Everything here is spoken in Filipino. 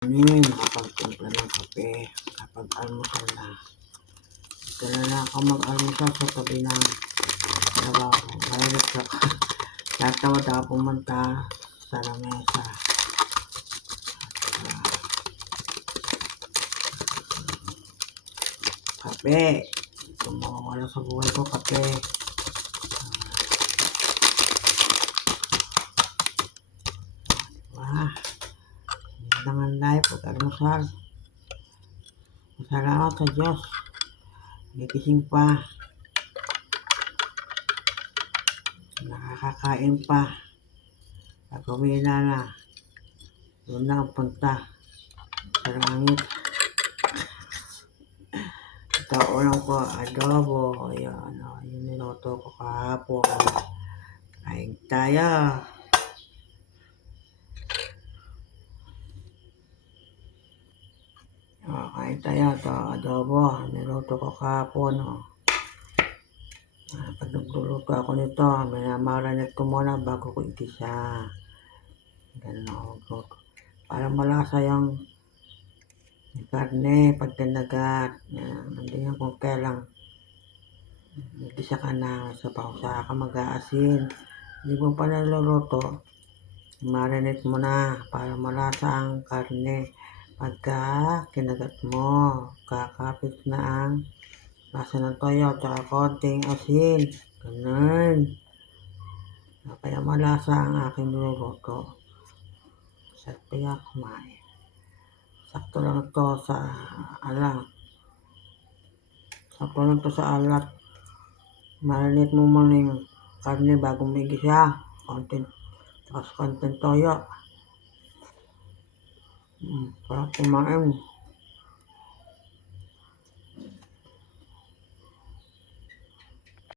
Nakapagtimpla ng kape kapag almusal na. Kaya na ako mag-almusal sa tabi ng trabaho. Mahilig ka. Tatawad ako pumunta sa lamesa. Kape. Kung mawawala sa buhay ko, kape. Dengan live pag-almusal. Salamat sa Diyos. Nagising pa. Nakakakain pa. Pag-uwila na. Doon na ang punta. Sa langit. Ito ulam ko, adobo. Ayan, yung niluto ko kahapon. Kain tayo. Kain tayo. Ito, adobo. Niluto ko kahapon. Pag nagluluto ako nito, marinate ko muna bago ko igisa. Ganun ako magluto. Para malasa yung karne pag tinagat. Hindi yan kung kailang igisa ka na sa pausa ka mag-aasin. Hindi mo pa naluluto, marinate mo na para malasa ang karne. Pagka kinagat mo, kakapit na ang lasa ng toyo at konting asin. Ganun. Kaya malasa ang aking niluluto. Sarap kaya kumain. Sakto lang ito sa alat. Sakto lang ito sa alat. Marinate mo muna yung karne bago may igisa. Konting toyo. Para kumain.